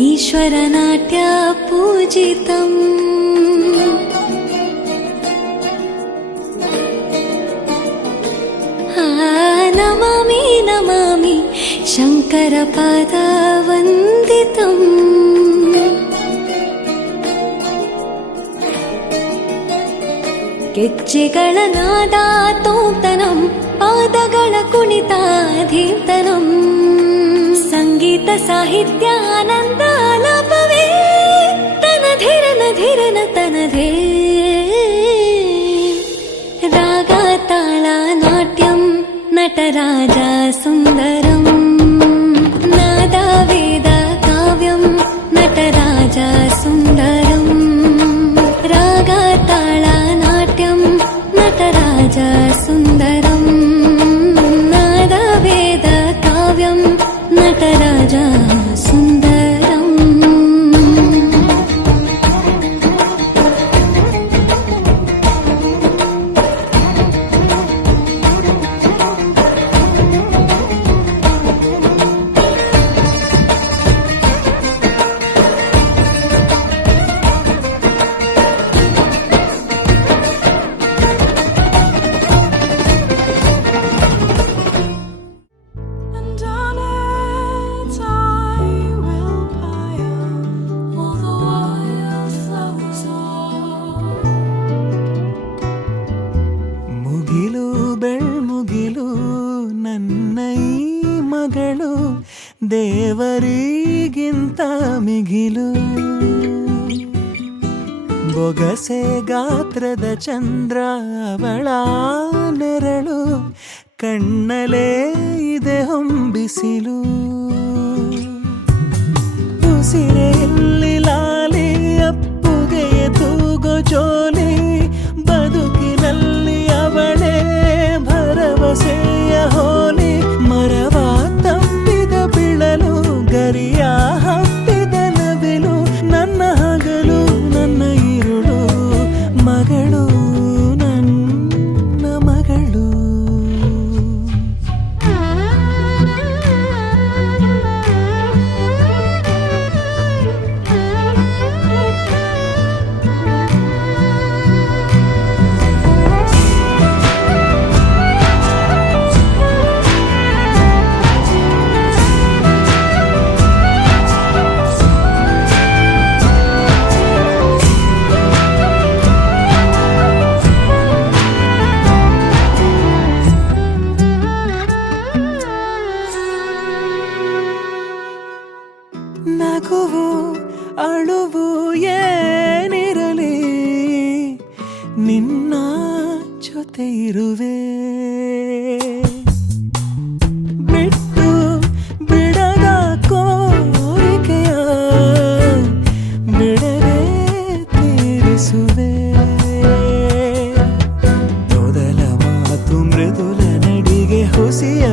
ಈಶ್ವರನಾಟ್ಯ ಪೂಜಿತಂ ನಮಾಮಿ ನಮಾಮಿ ಶಂಕರ ಪಾದ ವಂದಿತಂ ಗೆಜ್ಜೆಗಳ ನಾದ ತೋಂತನಂ ಪಾದಗಳ ಕುಣಿತ ಧೀಂತನಂ ಸಂಗೀತ ಸಾಹಿತ್ಯ ಆನಂದ ಆಲಾಪವೇ ತನಧಿರನ ಧಿರನ ತನಧೇ ರಾಗ ತಾಳ ನಾಟ್ಯಂ ನಟರಾಜ ಸುಂದರಂ ನಾದ ವೇದ ಕಾವ್ಯಂ ನಟರಾಜ ಸುಂದರಂ ರಾಗ ತಾಳ ನಾಟ್ಯಂ ನಟರಾಜ ಸುಂದರಂ ನಾದ ವೇದ ಕಾವ್ಯಂ ನಟರಾಜ ಸುಂದರಂ ಮುಗಿಲು ಬೆಳ್ಮುಗಿಲು ನನ್ನ ಈ ಮಗಳು ದೇವರಿಗಿಂತ ಮಿಗಿಲು ಬೊಗಸೆ ಗಾತ್ರದ ಚಂದ್ರ ಅವಳ ನೆರಳು ಕಣ್ಣಲೇ ಇದೆ ಹೊಂಬಿಸಿಲು ಉಸಿರೆಯಲ್ಲಿ ಲಾಲಿ ಅಪ್ಪುಗೆಯ ತೂಗೋ ಜೋಲಿ ಬದುಕಿನಲ್ಲಿ ಅವಳೇ ಭರವಸೆಯ ಹೋಲಿ ಮರವ ತಪ್ಪಿದ ಬಿಳಲು ಗರಿಯ ಹಬ್ಬಿದ ನವಿಲು ನನ್ನ ಹಗಲು ನನ್ನ ಇರುಳು ಮಗಳು ನನ್ನ ಮಗಳು ನಗುವು ಅಳುವು ಏನಿರಲಿ ನಿನ್ನ ಜೊತೆ ಇರುವೆ ಬಿಟ್ಟು ಬಿಡದ ಕೋರಿಕೆಯ ಬಿಡದೆ ತೀರಿಸುವೆ ಮೊದಲ ಮಾತು ಮೃದುಲ ನಡಿಗೆ ಹುಸಿಯ